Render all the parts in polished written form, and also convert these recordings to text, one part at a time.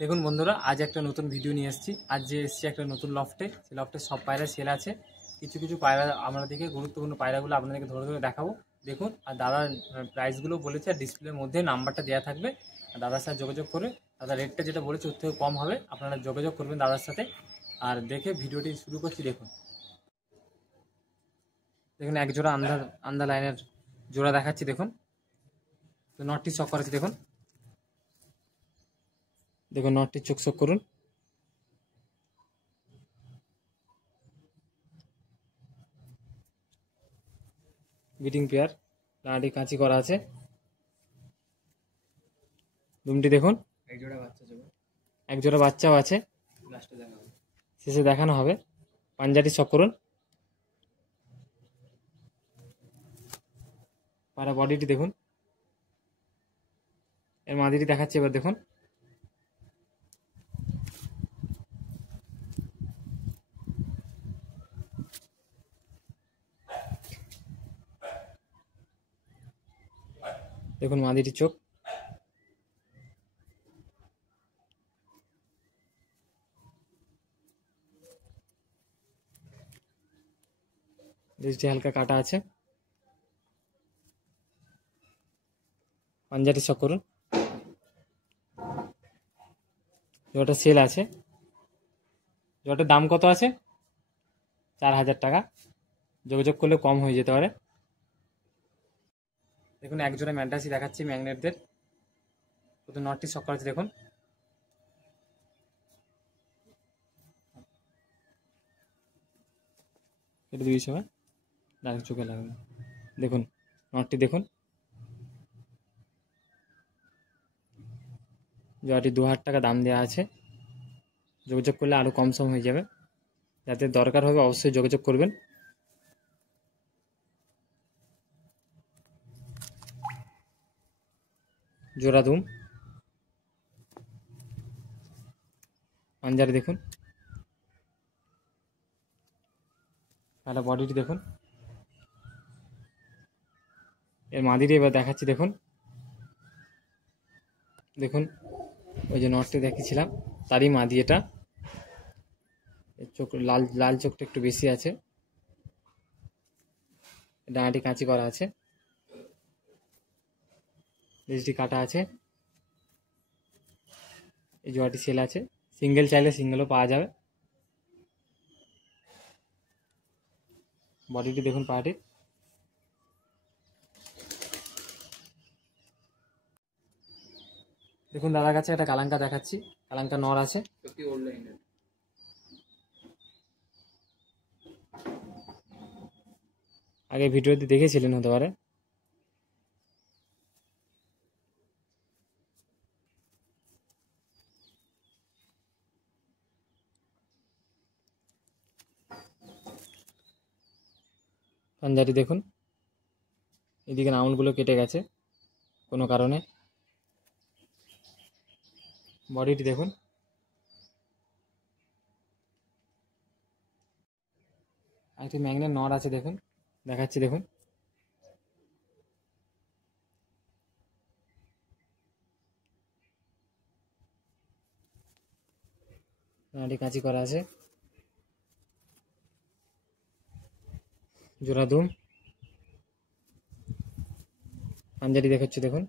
দেখুন বন্ধুরা, আজ একটা নতুন ভিডিও নিয়ে এসেছি। আজ যে এসেছি একটা নতুন লফটে, সেই লফটে সব পায়রা সেল আছে। কিছু কিছু পায়রা আপনাদেরকে, গুরুত্বপূর্ণ পায়রাগুলো আপনাদেরকে ধরে ধরে দেখাবো। দেখুন, আর দাদার প্রাইসগুলো বলেছে, আর ডিসপ্লের মধ্যে নাম্বারটা দেওয়া থাকবে। আর দাদার সাথে যোগাযোগ করে দাদার রেটটা যেটা বলেছে ওর থেকে কম হবে, আপনারা যোগাযোগ করবেন দাদার সাথে। আর দেখে ভিডিওটি শুরু করছি। দেখুন দেখুন এক জোড়া আন্দা লাইনের জোড়া দেখাচ্ছি। দেখুন নটটি শক করেছি। দেখুন দেখুন নটটি চোখ শক করুন। বিটিং পেয়ার, ডানাটি কাঁচি করা আছে। দুমটি দেখুন, এক জোড়া বাচ্চাও আছে, শেষে দেখানো হবে। পাঞ্জাটি শক করুন। পায়রা বডিটি দেখুন, এর মাদিটি দেখাচ্ছি এবার। দেখুন দেখুন মাদিটির চোখ। লেজটি হালকা কাটা আছে। পাঞ্জাটি শক করুন। জোড়াটা সেল আছে। জোড়াটার দাম কত আছে? 4000 টাকা। যোগাযোগ করলে কম হয়ে যেতে পারে। দেখুন এক জোড়া ম্যান্টাসি দেখাচ্ছি, ম্যাগনেটদের। প্রথম নটটি শক করা আছে। দেখুন এটা দুই সময় ডাইরেক্ট চোখে লাগবে। দেখুন নটটি দেখুন। জোড়াটি 2000 টাকা দাম দেওয়া আছে। যোগাযোগ করলে আরও কম সম হয়ে যাবে। যাদের দরকার হবে অবশ্যই যোগাযোগ করবেন। জোড়া দুম, পাঞ্জারি দেখুন। তাহলে বডিটি দেখুন। এর মাদিটি এবার দেখাচ্ছি। দেখুন দেখুন ওই যে নটটি দেখিয়েছিলাম তারই মাদি এটা। চোখ লাল লাল, চোখটা একটু বেশি আছে। ডানাটি কাঁচি করা আছে। লেজটি কাটা আছে। এই জোড়াটি সেল আছে। সিঙ্গেল চাইলে সিঙ্গেলও পাওয়া যাবে। বডিটি দেখুন পাটির। দেখুন দাদার কাছে একটা কালাঙ্কা দেখাচ্ছি। কালাঙ্কা নর আছে। আগে ভিডিওতে দেখেছিলেন হতে পারে। পাঞ্জাটি দেখুন। এদিকে আঙুলগুলো কেটে গেছে কোনো কারণে। বডিটি দেখুন। একটি ম্যাগনেট নর আছে। দেখুন দেখাচ্ছি। দেখুন নাটি কাঁচি করা আছে। জোড়া দুম, পাঞ্জাটি দেখাচ্ছি। দেখুন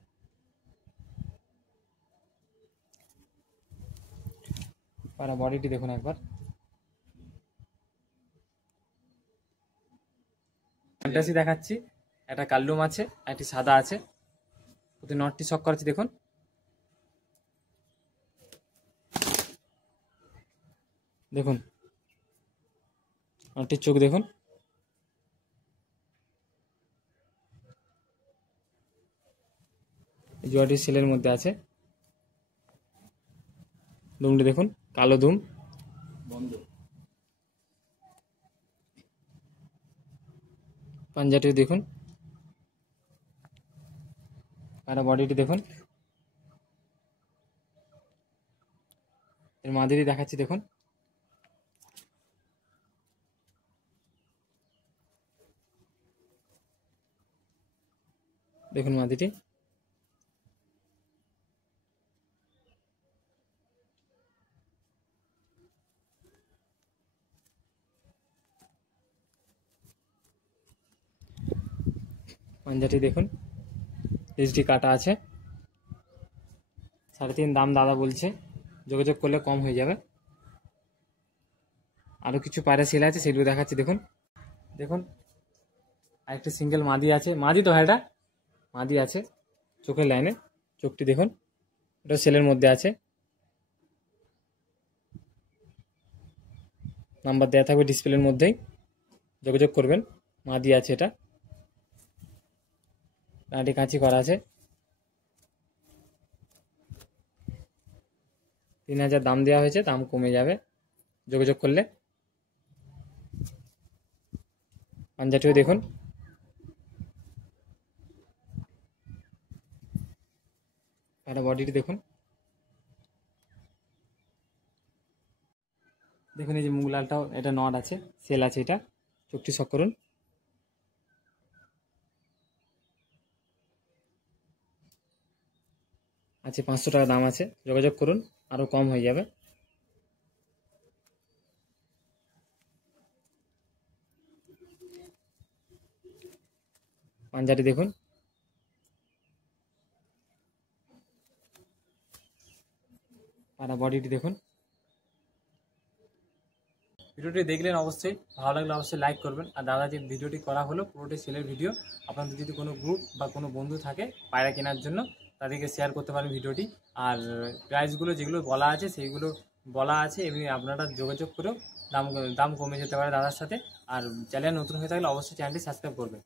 পায়রা বডিটি দেখুন একবার। ফ্যান্টাসি দেখাচ্ছি। একটা কাল্লুম আছে, একটি সাদা আছে। প্রতি নটটি শক করাচ্ছি। দেখুন দেখুন নটটির চোখ দেখুন। এই জোড়াটি সেলের মধ্যে আছে। দুমটি দেখুন, কালো দুম। পাঞ্জাটি দেখুন। আর বডিটি দেখুন। এর মাদিটি দেখাচ্ছি। দেখুন দেখুন মাদিটি। পাঞ্জাটি দেখুন, এইচডি কাটা আছে, 3.5 দাম দাদা বলছে, যোগাযোগ করলে কম হয়ে যাবে। আরও কিছু পায়রা সেল আছে, সেগুলো দেখাচ্ছি। দেখুন দেখুন আরেকটা সিঙ্গেল মাদি আছে, মাদি তো এটা মাদি আছে, চোখের লাইনে, চোখটি দেখুন, এটা সেলের মধ্যে আছে, নাম্বার দেওয়া থাকবে ডিসপ্লের মধ্যেই, যোগাযোগ করবেন। মাদি আছে এটা, ডাঁটি কাঁচি করা আছে, 3000 দাম দেওয়া হয়েছে, দাম কমে যাবে যোগাযোগ করলে। পাঞ্জাটিও দেখুন, একটা বডিটি দেখুন, দেখুন এই যে মুগলালটাও, এটা নট আছে, সেল আছে, এটা চোখটি শক করুন। আছে 500 টাকা দাম আছে, যোগাযোগ করুন, আরও কম হয়ে যাবে। পাঞ্জাটি দেখুন, আর বডিটি দেখুন। ভিডিওটি দেখলেন, অবশ্যই ভালো লাগলে অবশ্যই লাইক করবেন। আর দাদা যে ভিডিওটি করা হলো পুরোটি সেলের ভিডিও, আপনাদের যদি কোনো গ্রুপ বা কোনো বন্ধু থাকে পায়রা কেনার জন্য, তাদেরকে শেয়ার করতে পারেন ভিডিওটি। আর প্রাইসগুলো যেগুলো বলা আছে সেইগুলো বলা আছে, এমনি আপনারা যোগাযোগ করেও দাম কমে যেতে পারে দাদার সাথে। আর চ্যানেল নতুন হয়ে থাকলে অবশ্যই চ্যানেলটি সাবস্ক্রাইব করবেন।